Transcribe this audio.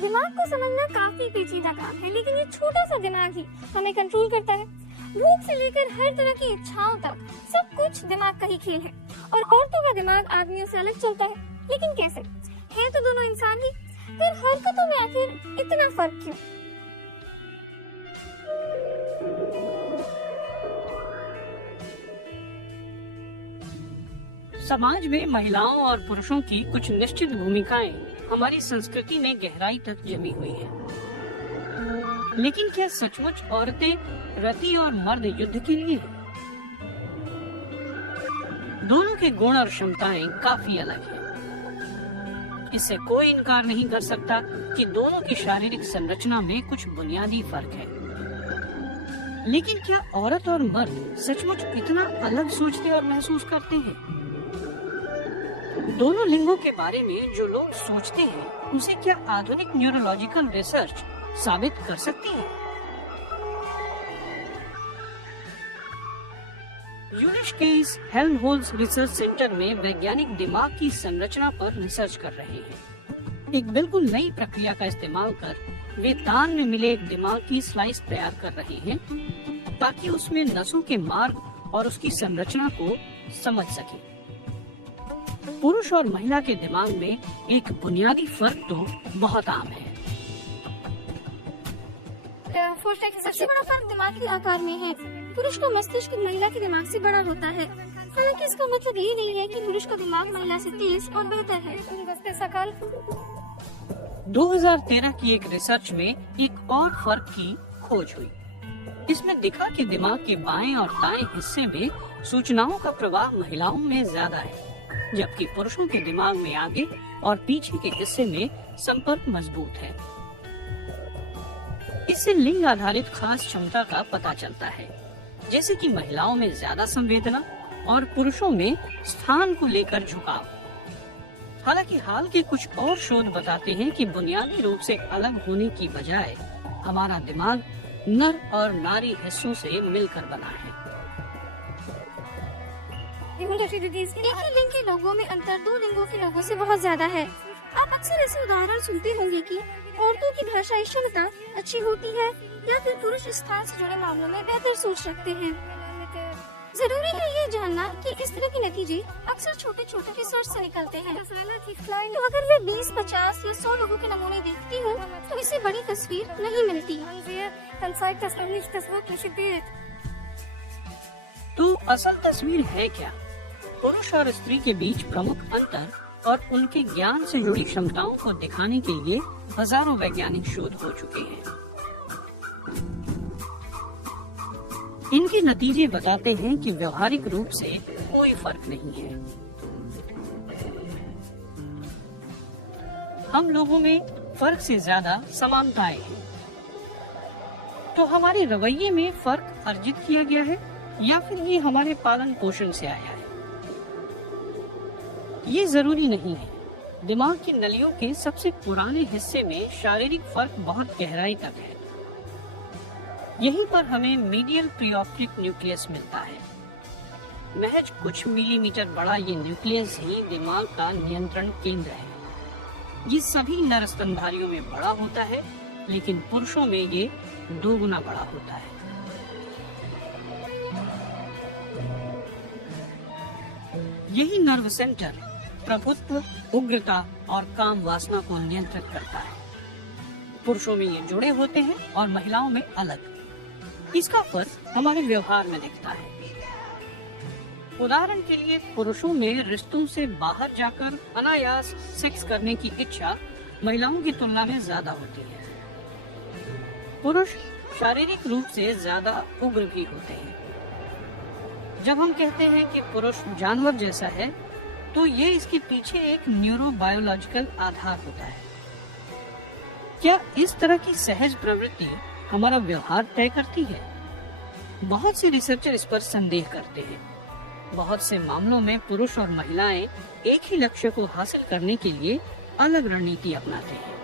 दिमाग को समझना काफी पेचीदा काम है, लेकिन ये छोटा सा दिमाग ही हमें कंट्रोल करता है। भूख से लेकर हर तरह की इच्छाओं तक सब कुछ दिमाग का ही खेल है। और औरतों का दिमाग आदमियों से अलग चलता है, लेकिन कैसे? है तो दोनों इंसान ही, फिर हरकतों में आखिर इतना फर्क क्यों? समाज में महिलाओं और पुरुषों की कुछ निश्चित भूमिकाएं हमारी संस्कृति में गहराई तक जमी हुई है। लेकिन क्या सचमुच औरतें रति और मर्द युद्ध के लिए हैं? दोनों के गुण और क्षमताएं काफी अलग हैं। इससे कोई इनकार नहीं कर सकता कि दोनों की शारीरिक संरचना में कुछ बुनियादी फर्क है। लेकिन क्या औरत और मर्द सचमुच इतना अलग सोचते और महसूस करते हैं? दोनों लिंगों के बारे में जो लोग सोचते हैं, उसे क्या आधुनिक न्यूरोलॉजिकल रिसर्च साबित कर सकती है? यूनिश के इस हेल्महोल्ट्ज रिसर्च सेंटर में वैज्ञानिक दिमाग की संरचना पर रिसर्च कर रहे हैं। एक बिल्कुल नई प्रक्रिया का इस्तेमाल कर वे दान में मिले एक दिमाग की स्लाइस तैयार कर रहे हैं, ताकि उसमें नसों के मार्ग और उसकी संरचना को समझ सके। पुरुष और महिला के दिमाग में एक बुनियादी फर्क तो बहुत आम है। सबसे बड़ा फर्क दिमाग के आकार में है। पुरुष का मस्तिष्क महिला के दिमाग से बड़ा होता है। हालांकि इसका मतलब ये नहीं है कि पुरुष का दिमाग महिला से तेज और बेहतर है। 2013 की एक रिसर्च में एक और फर्क की खोज हुई। इसमें दिखा कि दिमाग के बाएं और दाएं हिस्से में सूचनाओं का प्रवाह महिलाओं में ज्यादा है, जबकि पुरुषों के दिमाग में आगे और पीछे के हिस्से में संपर्क मजबूत है। इससे लिंग आधारित खास क्षमता का पता चलता है, जैसे कि महिलाओं में ज्यादा संवेदना और पुरुषों में स्थान को लेकर झुकाव। हालांकि हाल के कुछ और शोध बताते हैं कि बुनियादी रूप से अलग होने की बजाय हमारा दिमाग नर और नारी हिस्सों से मिलकर बना है। एक ही लिंग के लोगों में अंतर दो लिंगों के लोगों से बहुत ज्यादा है। आप अक्सर ऐसे उदाहरण सुनते होंगे कि औरतों की भाषाई क्षमता अच्छी होती है या फिर पुरुष स्थान से जुड़े मामलों में बेहतर सोच रखते हैं। जरूरी है ये जानना कि इस तरह के नतीजे अक्सर छोटे छोटे रिसर्च से निकलते हैं। तो अगर वे 20, 50 या 100 लोगों के नमूने देखती हूँ, तो इससे बड़ी तस्वीर नहीं मिलती। तो असल तस्वीर है क्या? पुरुष और स्त्री के बीच प्रमुख अंतर और उनके ज्ञान से जुड़ी क्षमताओं को दिखाने के लिए हजारों वैज्ञानिक शोध हो चुके हैं। इनके नतीजे बताते हैं कि व्यवहारिक रूप से कोई फर्क नहीं है। हम लोगों में फर्क से ज्यादा समानताएं हैं। तो हमारे रवैये में फर्क अर्जित किया गया है या फिर ये हमारे पालन पोषण से आया है? ये जरूरी नहीं है। दिमाग की नलियों के सबसे पुराने हिस्से में शारीरिक फर्क बहुत गहराई तक है। यहीं पर हमें मीडियल प्रीऑप्टिक न्यूक्लियस मिलता है। महज कुछ मिलीमीटर बड़ा ये न्यूक्लियस ही दिमाग का नियंत्रण केंद्र है। ये सभी नर स्तनधारियों में बड़ा होता है, लेकिन पुरुषों में ये 2 गुना बड़ा होता है। यही नर्व सेंटर प्रभुत्व, उग्रता और काम वासना को नियंत्रित करता है। पुरुषों में ये जुड़े होते हैं और महिलाओं में अलग। इसका फर्क हमारे व्यवहार में दिखता है। उदाहरण के लिए, पुरुषों में रिश्तों से बाहर जाकर अनायास सेक्स करने की इच्छा महिलाओं की तुलना में ज्यादा होती है। पुरुष शारीरिक रूप से ज्यादा उग्र भी होते हैं। जब हम कहते हैं कि पुरुष जानवर जैसा है, तो ये इसके पीछे एक न्यूरोबायोलॉजिकल आधार होता है। क्या इस तरह की सहज प्रवृत्ति हमारा व्यवहार तय करती है? बहुत से रिसर्चर इस पर संदेह करते हैं। बहुत से मामलों में पुरुष और महिलाएं एक ही लक्ष्य को हासिल करने के लिए अलग रणनीति अपनाते हैं।